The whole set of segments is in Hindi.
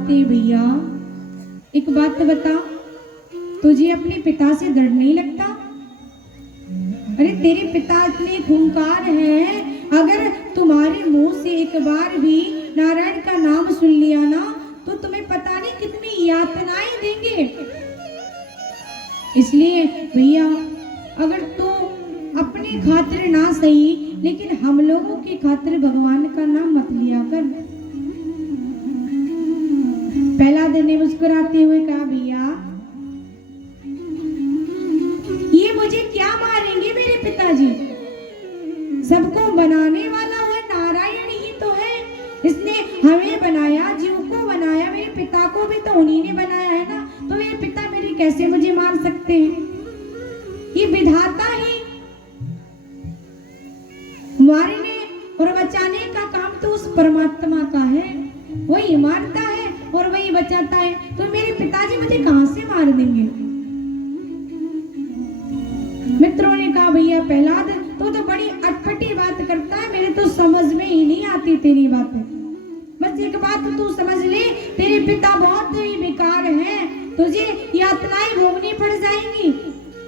मुस्कुराते हैं, भैया एक बात बता, तुझे अपने पिता से डर नहीं लगता? अरे तेरे पिता इतने खूंखार हैं, अगर तुम्हारे मुंह से एक बार भी नारायण का नाम सुन लिया ना तो तुम्हें पता नहीं कितनी यातनाएं देंगे। इसलिए भैया अगर तू अपने खातिर ना सही लेकिन हम लोगों की खातिर भगवान का नाम मत लिया कर। प्रहलाद ने मुस्कुराते हुए कहा, भैया ये मुझे क्या मारेंगे मेरे पिताजी? सबको बनाने वाला वो नारायण ही तो है, इसने हमें बनाया, जीव को बनाया, मेरे पिता को भी तो उन्हीं ने बनाया है ना, तो मेरे पिता मेरी कैसे मुझे मार सकते हैं? ये विधाता ही मारने और बचाने का काम तो उस परमात्मा का है, वही मारता है और वही बचाता है, तो मेरे पिताजी मुझे कहां से मार देंगे? मित्रों ने कहा, भैया प्रहलाद तो बड़ी अटपटी बात करता है, मेरे तो समझ में ही नहीं आती तेरी बातें। बस एक बात तू समझ ले, तेरे पिता बहुत ही बेकार हैं, तुझे यातनाएं भोगनी पड़ जाएंगी,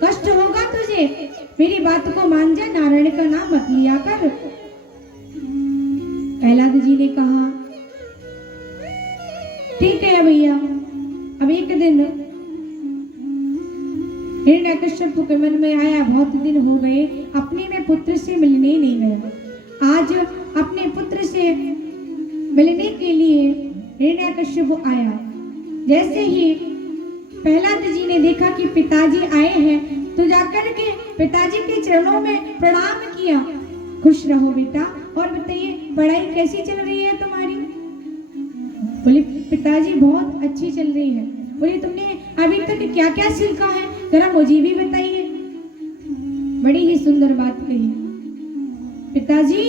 कष्ट होगा तुझे, मेरी बात को मान जा, नारायण का नाम मत लिया कर। प्रहलाद जी ने कहा, ठीक है भैया। अब एक दिन हिरण्यकश्यप के मन में आया, बहुत दिन हो गए अपने में पुत्र से मिलने नहीं गया, आज अपने पुत्र से मिलने के लिए हिरण्यकश्यप आया। जैसे ही प्रहलाद जी ने देखा कि पिताजी आए हैं तो जाकर के पिताजी के चरणों में प्रणाम किया। खुश रहो बेटा, और बताइए पढ़ाई कैसी चल रही है तुम्हारी? बोले पिताजी बहुत अच्छी चल रही है। बोले तुमने अभी तक क्या क्या सीखा है, जरा मुझे भी बताइए। बड़ी ही सुंदर बात कही, पिताजी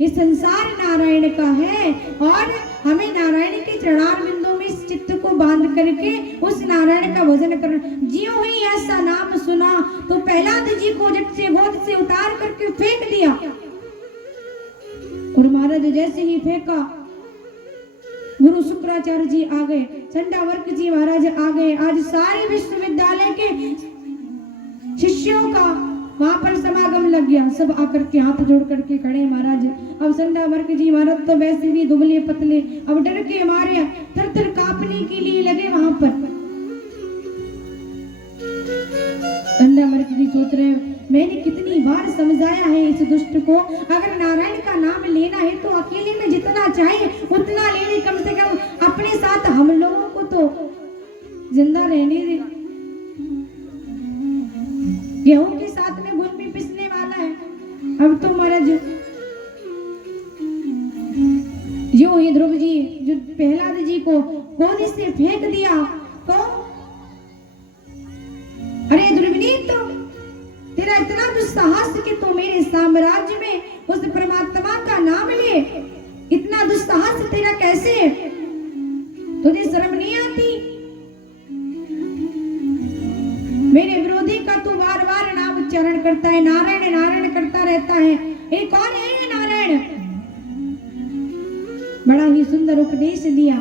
ये संसार नारायण का है और हमें नारायण के चरणारविंदों में इस चित्त को बांध करके उस नारायण का भजन करना। ज्यों ही ऐसा नाम सुना तो प्रहलाद जी को झट से गोद से उतार करके फेंक दिया, और महाराज जैसे ही फेंका गुरु शुक्राचार्य जी आ गए, चंडावर्क जी महाराज आ गए। आज सारे विश्वविद्यालय के शिष्यों का वहां पर समागम लग गया, सब आकर के हाथ जोड़ करके खड़े। महाराज अब चंडावर्क जी महाराज तो वैसे भी दुबले पतले, अब डर के मारे थर थर कांपने के लिए लगे वहां पर। चंडावर्क जी सोच रहे, मैंने कितनी बार समझाया है इस दुष्ट को, अगर नारायण का नाम लेना है तो अकेले में जितना चाहे उतना ले ले, कम से कम अपने साथ हम लोगों को तो जिंदा रहने दे। गेहूं के साथ में गुड़ भी पिसने वाला है। अब तो महाराज जो ये ध्रुव जी जो प्रहलाद जी को गोदी से फेंक दिया, तो अरे ध्रुवनीत, तेरा इतना दुस्साहस कि तू मेरे साम्राज्य में उस परमात्मा का नाम ले, इतना दुस्साहस तेरा कैसे? तुझे शर्म नहीं आती? मेरे विरोधी का तू बार बार नाम उच्चारण करता है, नारायण नारायण करता रहता है, ये कौन है ये नारायण? बड़ा ही सुंदर उपदेश दिया।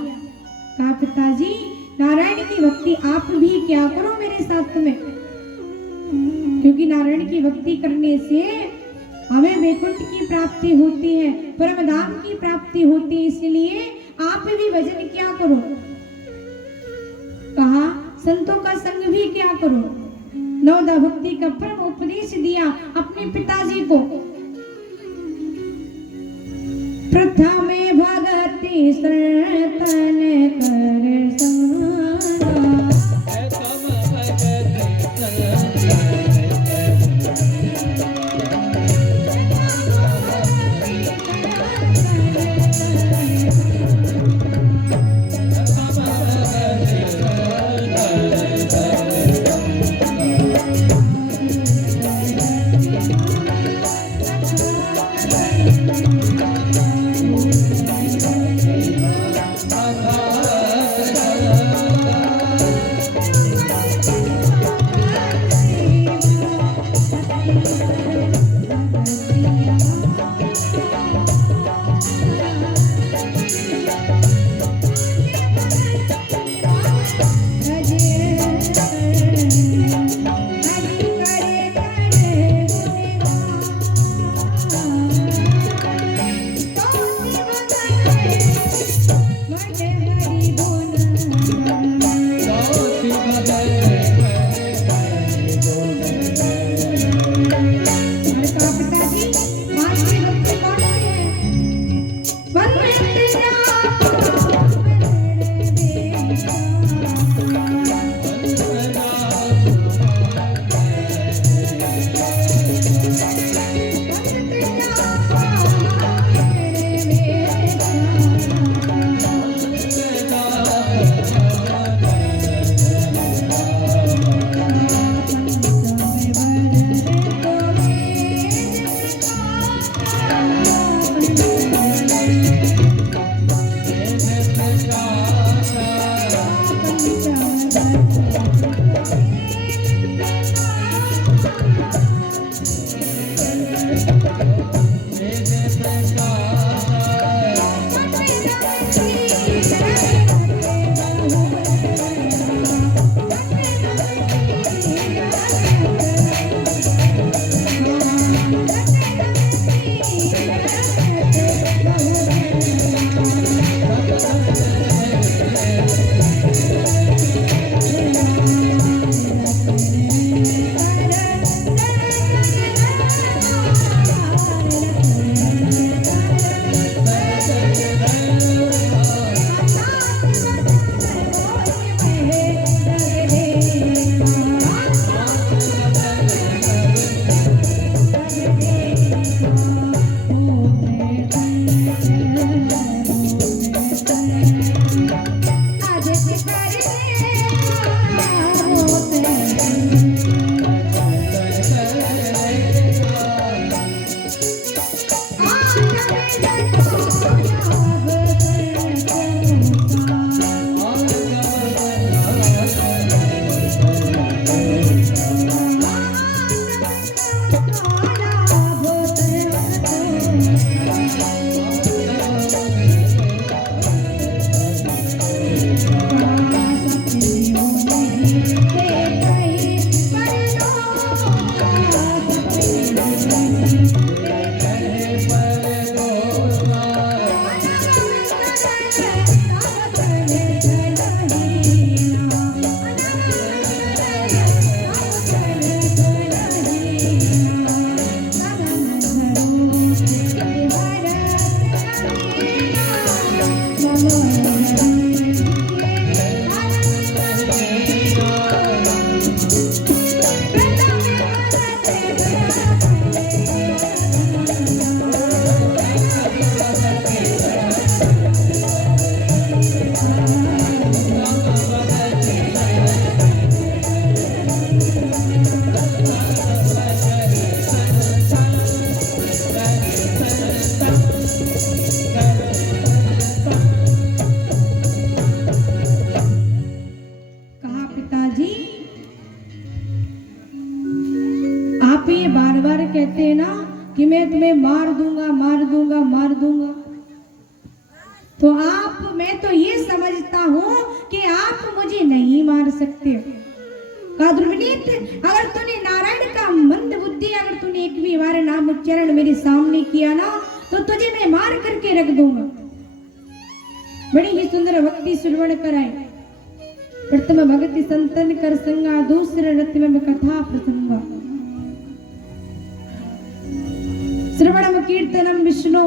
कहा पिताजी नारायण की भक्ति आप भी क्या करो मेरे साथ में, क्योंकि नारायण की भक्ति करने से हमें वैकुंठ की प्राप्ति होती है, परम धाम की प्राप्ति होती है, इसलिए आप भी भजन क्या करो। कहा संतों का संग भी क्या करो। नवदा भक्ति का परम उपदेश दिया अपने पिताजी को। प्रथमे भगति सर्तन कर समाना, कहते हैं ना कि मैं तुम्हें मार दूंगा मार दूंगा मार दूंगा, तो मैं तो ये समझता हूँ कि आप मुझे नहीं मार सकते। का ध्रुवनीत, अगर तूने नारायण का मंद बुद्धि, अगर तूने एक भी बार नाम उच्चारण मेरे सामने किया ना, तो तुझे मैं मार करके रख दूंगा। बड़ी ही सुंदर भक्ति श्रवण कराए। प्रथम भक्ति संतन कर संगा, दूसरे रत्न में कथा प्रसंगा। श्रवणम कीर्तनम विष्णु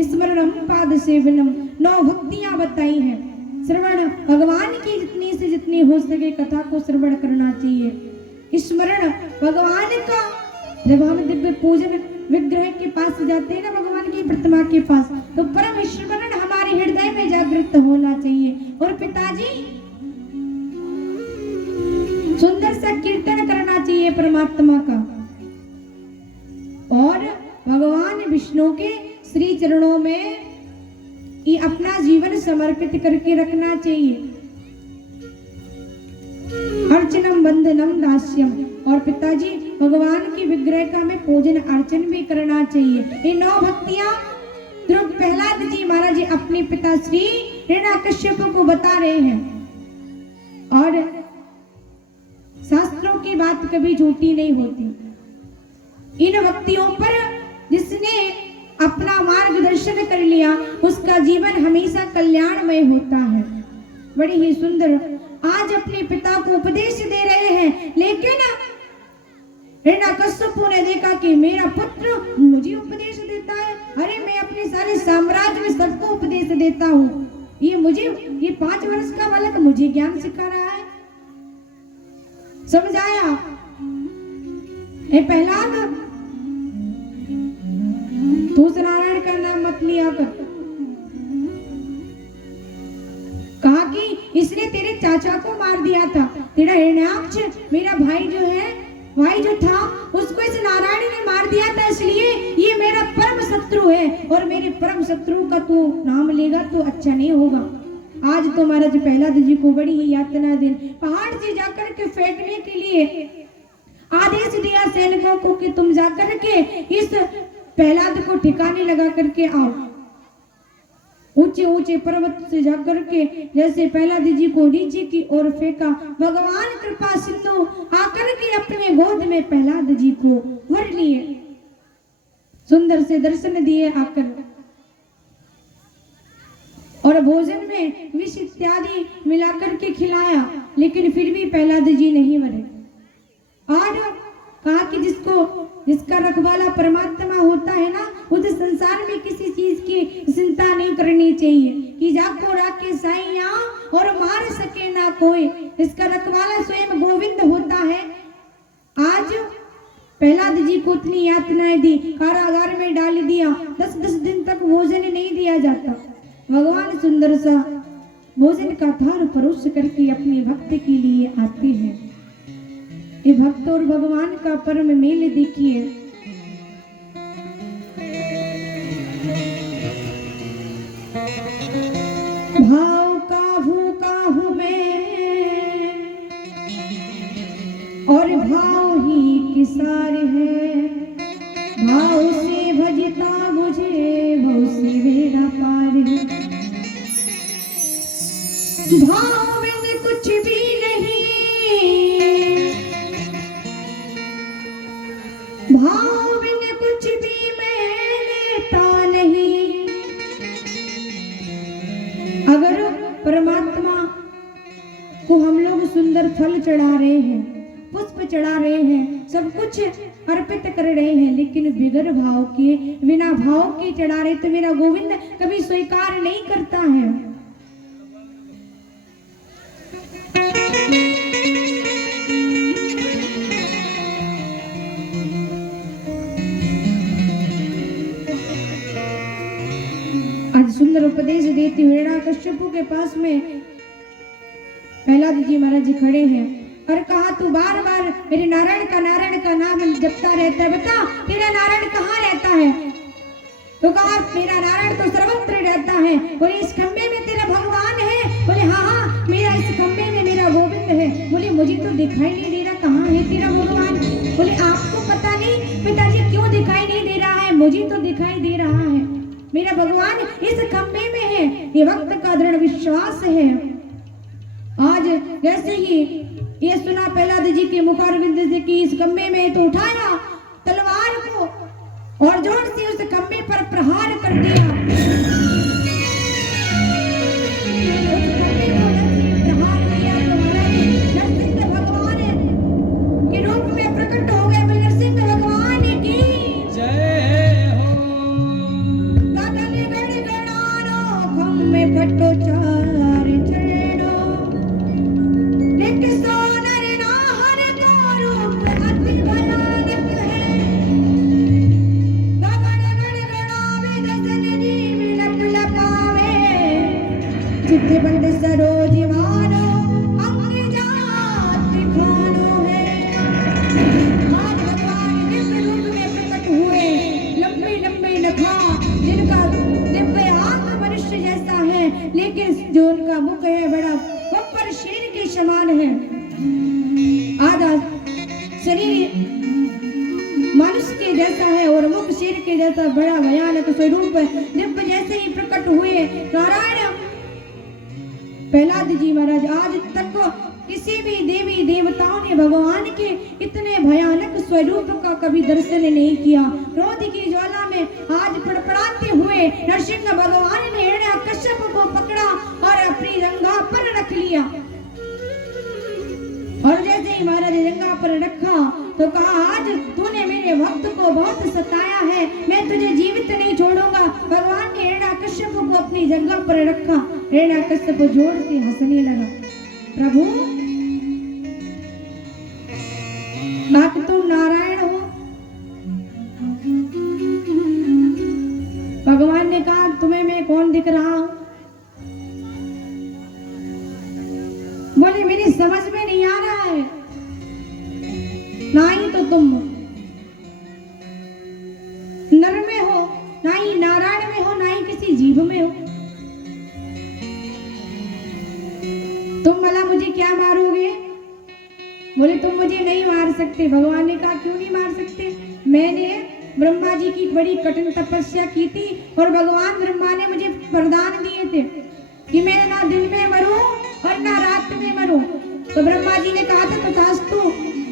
स्मरणम पाद सेवनम, 9 भक्तियां बताई हैं। श्रवण भगवान की जितनी से जितनी हो सके कथा को श्रवण करना चाहिए। स्मरण भगवान का, जब हम दिव्य पूजन विग्रह के पास जाते हैं ना, भगवान की प्रतिमा के पास, तो परम स्मरण हमारे हृदय में जागृत होना चाहिए। और पिताजी सुंदर सा कीर्तन करना चाहिए परमात्मा का, और भगवान विष्णु के श्री चरणों में ये अपना जीवन समर्पित करके रखना चाहिए। अर्चनम बंधनम दास्यम, और पिताजी भगवान की विग्रह का में पूजन अर्चन भी करना चाहिए। ये 9 भक्तियां ध्रुव प्रहलाद जी महाराज जी अपने पिता श्री हिरण्याकश्यप को बता रहे हैं, और शास्त्रों की बात कभी झूठी नहीं होती। इन भक्तियों पर जिसने अपना मार्गदर्शन कर लिया, उसका जीवन हमेशा कल्याणमय होता है। बड़ी ही सुंदर आज अपने पिता को उपदेश दे रहे हैं, लेकिन हिरण्याकश्यप ने देखा कि मेरा पुत्र मुझे उपदेश देता है, अरे मैं अपने सारे साम्राज्य में सबको उपदेश देता हूँ, ये 5 वर्ष का बालक मुझे ज्ञान सिखा रहा है। समझाया प्रहलाद, तू नारायण का नाम मत लिया कर। कहा कि इसने तेरे चाचा को मार दिया था, तेरा हिरण्याक्ष मेरा भाई जो था उसको इस नारायण ने मार दिया था, इसलिए ये मेरा परम शत्रु है, और मेरे परम शत्रु का तू नाम लेगा तो अच्छा नहीं होगा। आज तो महाराज प्रहलाद जी को बड़ी ही यातना दिन पहाड़ से जाकर के फेंकने के लिए आदेश दिया सैनिकों को कि तुम जाकर के इस प्रहलाद को ठिकाने लगा करके आओ। ऊंचे ऊंचे पर्वत से जाकर के जैसे प्रहलाद जी को नीचे की ओर फेंका, भगवान कृपा सिंधु आकर के अपने गोद में प्रहलाद जी को भर लिए, सुंदर से दर्शन दिए आकर, और भोजन में विष इत्यादि मिलाकर के खिलाया, लेकिन फिर भी प्रहलाद जी नहीं मरे। आज कहा कि जिसका रखवाला परमात्मा होता है ना, उस संसार में किसी चीज की चिंता नहीं करनी चाहिए कि जाको राके साइया और मार सके ना कोई। इसका रखवाला स्वयं गोविंद होता है। आज प्रहलाद जी को इतनी यातनाएं दी, कारागार में डाल दिया, 10-10 दिन तक भोजन नहीं दिया जाता। भगवान सुंदर सा भोजन का थाल परोस करके अपने भक्त के लिए आते हैं। ये भक्त और भगवान का परम मेल देखिए। भाव का भूखा हूं मैं और भाव ही किसार है, भाव से भजता मुझे भाव से मेरा पार है। भाव में कुछ भी नहीं, भाव में कुछ भी मैं लेता नहीं। अगर परमात्मा को हम लोग सुंदर फल चढ़ा रहे हैं, पुष्प चढ़ा रहे हैं, सब कुछ अर्पित कर रहे हैं, लेकिन बिगर भाव के, बिना भाव के चढ़ा रहे तो मेरा गोविंद कभी स्वीकार नहीं करता है। आज सुंदर उपदेश देती हुए हिरण्यकश्यप के पास में प्रहलाद जी महाराज जी खड़े हैं और कहा, तू बार बार मेरे नारायण का नाम जपता रहता है, बता तेरा नारायण कहाँ रहता है? तो कहा, मेरा नारायण तो सर्वत्र रहता है। बोले, इस खंबे में तेरा भगवान है? बोले, हाँ, मेरा इस खंबे में मेरा गोविंद है। बोले, मुझे तो दिखाई नहीं दे रहा, कहाँ है तेरा भगवान? बोले, आपको पता नहीं पिताजी क्यों दिखाई नहीं दे रहा है, मुझे तो दिखाई दे रहा है, मेरा भगवान इस खंबे में है। ये वक्त का दृढ़ विश्वास है। आज जैसे ही ये सुना प्रहलाद जी के मुखारविंद से कि इस खंबे में, तो उठाया तलवार को और जोर से उस खंबे पर प्रहार कर दिया। उस खंबे को प्रहार किया तो नरसिंह भगवान के रूप में प्रकट हो गए। नरसिंह भगवान की जय हो। गगन गणगणानो खम्बे फटो चार चरणो, नित्य सोनर नाहर का रूप अति भयानक है। गगन गणगणावे दसन जीव लप लपावे, चित्त बंद सरोज मानो अंग जाति खानो है। आज भगवान दिव्य रूप में प्रकट हुए, लंबे लंबे नखा, जिनका दिव्य आंख मनुष्य जैसा है, लेकिन जो उनका मुख है बड़ा बब्बर शेर के समान है। आधा शरीर मनुष्य के जैसा है और मुख शेर के जैसा, बड़ा भयानक स्वरूप दिव्य जैसे ही प्रकट हुए नारायण प्रहलाद जी महाराज। आज तक किसी भी देवी देवताओं ने भगवान के इतने भयानक स्वरूप का कभी दर्शन नहीं किया। क्रोध की ज्वाला में आज फड़फड़ाते हुए नरसिंह भगवान ने हिरण्यकश्यप को पकड़ा और अपनी जंघा पर रख लिया। और जैसे ही महाराज जंघा पर रखा तो कहा, आज तूने मेरे भक्त को बहुत सताया है, मैं तुझे जीवित नहीं छोड़ूंगा। भगवान ने हिरण्यकश्यप को अपनी जंघा पर रखा। हिरण्यकश्यप जोर से हंसने लगा। प्रभु, ना कि तुम नारायण हो? भगवान ने कहा, तुम्हें मैं कौन दिख रहा हूं? बोले, मेरी समझ में नहीं आ रहा है। ना ही तो तुम नर में हो, ना ही नारायण में हो, ना ही किसी जीव में हो। मुझे क्या मारोगे? बोले तुम मुझे नहीं मार सकते। भगवान ने कहा क्यों नहीं मार सकते? मैंने ब्रह्मा जी की बड़ी कठिन तपस्या की थी और भगवान ब्रह्मा ने मुझे वरदान दिए थे कि मैं ना दिन में मरूं और ना रात में मरूं। तो ब्रह्मा जी ने कहा था तथास्तु,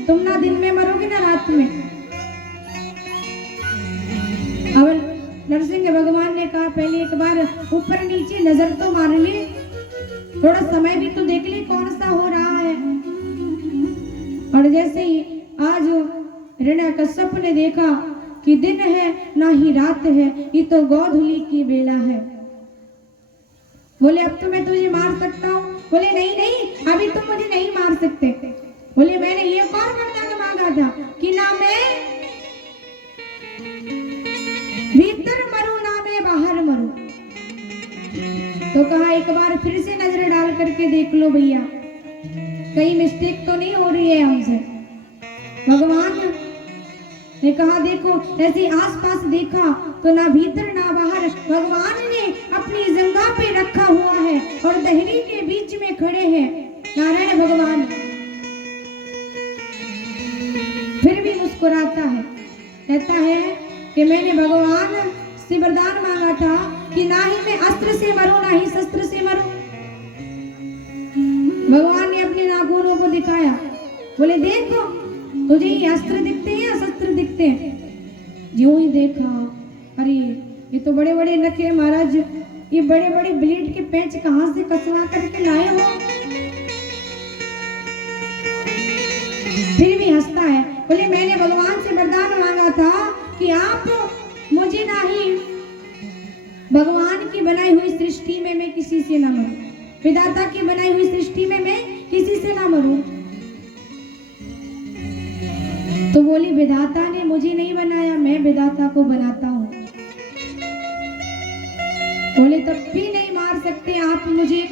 तुम ना दिन में मरोगे ना रात में। अब नरसिंह भगवान ने कहा पहले एक बार ऊपर नीचे नजर तो मार ले, थोड़ा समय भी तो देख ले कौन सा हो रहा है। और जैसे ही आज हिरण्यकश्यप ने देखा कि दिन है ना ही रात है, ये तो गोधूली की बेला है। बोले अब तो मैं तुझे मार सकता हूँ। बोले नहीं नहीं, अभी तुम मुझे नहीं मार सकते। बोले मैंने ये कौन वरदान मांगा था कि ना मैं भीतर मरूं ना मैं बाहर मरूं। तो कहा एक बार फिर से नजर डाल करके देख लो भैया, कहीं मिस्टेक तो नहीं हो रही है हमसे। भगवान ने कहा देखो, ऐसे आसपास देखा तो ना भीतर ना बाहर, भगवान ने अपनी जंघा पे रखा हुआ है और दहरी के बीच में खड़े हैं नारायण भगवान। फिर भी मुस्कुराता है, कहता है कि मैंने भगवान से वरदान मांगा था कि ना ही मैं अस्त्र से मरूं ना ही शस्त्र से मरूं। भगवान ने अपने नाखूनों को दिखाया, बोले देखो तुझे ये अस्त्र दिखते हैं या शस्त्र दिखते हैं? जो ही देखा, अरे ये तो बड़े बड़े नख है महाराज, ये बड़े बड़े ब्लेड के पेंच कहां से कसवा करके लाए हो? फिर भी हंसता है, बोले मैंने भगवान से वरदान मांगा था कि आप मुझे ना ही भगवान की बनाई हुई सृष्टि में मैं किसी से ना मरूं, विधाता की बनाई हुई सृष्टि में मैं किसी से ना मरूं। तो बोली विधाता ने मुझे नहीं बनाया, मैं विधाता को बनाता हूं। बोले तब भी नहीं मार सकते आप मुझे,